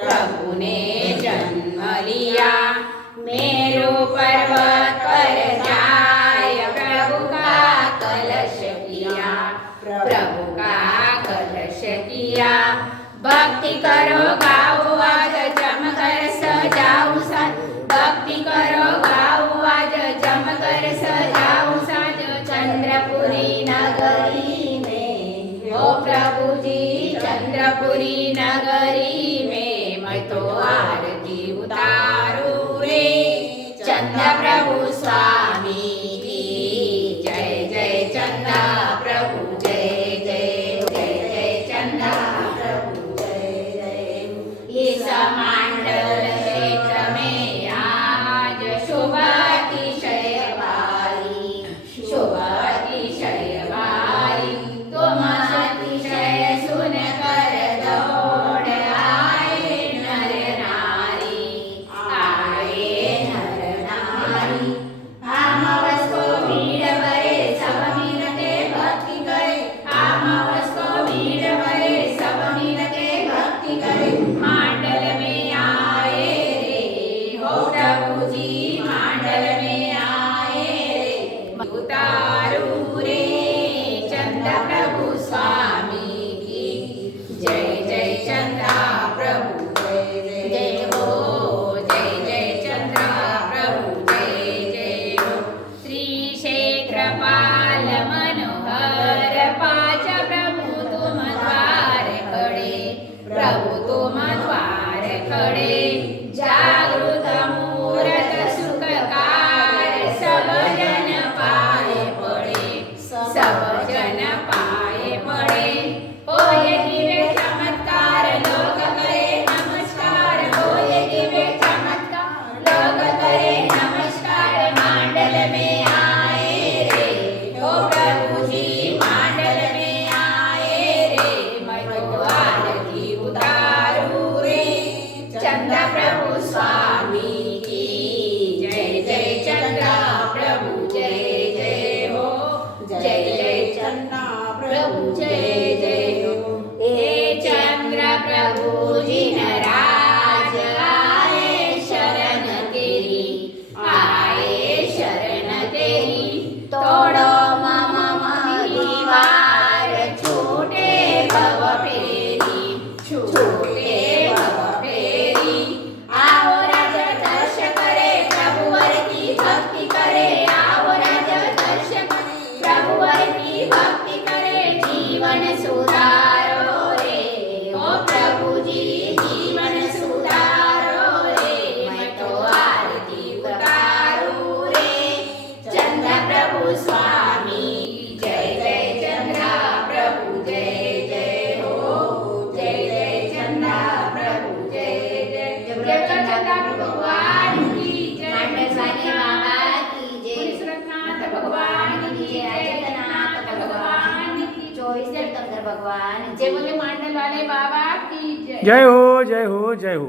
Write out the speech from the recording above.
प्रभु ने जन्म लिया, मेरू पर्वत पर जाय प्रभु का कलश किया, प्रभु का कलश किया। भक्ति करो गाओ आज जमकर सजाऊं साज, भक्ति करो गाओ आज जमकर सजाऊं साज। चंद्रपुरी नगरी में ओ प्रभु जी, चंद्रपुरी नगरी में मैं तो आरती उतारूं रे। चंद्र प्रभु स्वामी की जय जय, चंद्र प्रभु जय जय, जय जय चंद्र प्रभु जय जय। इस मंडल क्षेत्र में आज शुभ अतिशय वारी, शुभ अतिशय वारी। तुम अतिशय सुन कर दौड़ आए नर नारी, आए नर नारी। आमवस को भीड़ भरे सब मिलके भक्ति करे, आमवस को भीड़ भरे सब मिलके भक्ति करे। मांडल में आए रे हो प्रभु जी, मांडल में आए रे। उतारू रे चंद्र प्रभु स्वामी की जय जय, चंद्र प्रभु जय जय, जय हो जय जय चंद्र प्रभु जय जय हो। श्री क्षेत्रपाल मनोहर पाच प्रभु तुम द्वार खड़े, प्रभु तुम द्वार खड़े। जागृत मूरत सुखकार सब जन पाए पड़े, सब जन पाए पड़े। होय दिव्य चमत्कार लोक करे नमस्कार, होय दिव्य चमत्कार लोक करे नमस्कार। मांडल में आए रे हो प्रभु जी, मांडल में आए रे। मैं तो आरती उतारूं रे चंद्र प्रभु स्वामी की जय जय, चंद्र प्रभु जय जय हो, जय जय चंद्र प्रभु जय जय हो। हे चंद्र प्रभु जिनराज आए शरण तेरी, आए शरण तेरी। तोड़ो मम दीवार छूटे भव फेरी, छूटे भव फेरी। आओ राज दर्श करे प्रभुवर की भक्ति करे, आओ राज दर्श करे प्रभुवर की भक्ति करे। जीवन सुधारो रे ओ प्रभु जी, जीवन सुधारो रे। मैं तो आरती उतारूं रे चंद्र प्रभु स्वामी जय जय, चंद्र प्रभु जय जय हो, जय जय चंद्र प्रभु जय जय। जय चंद्र भगवान की जय, मंडलवाले बाबा की जय, सुरनाथ भगवान की जय, जगन्नाथ भगवान की, 24 तीर्थंकर भगवान जय। बोले मंडल वाले बाबा की जय। जय हो जय हो जय हो।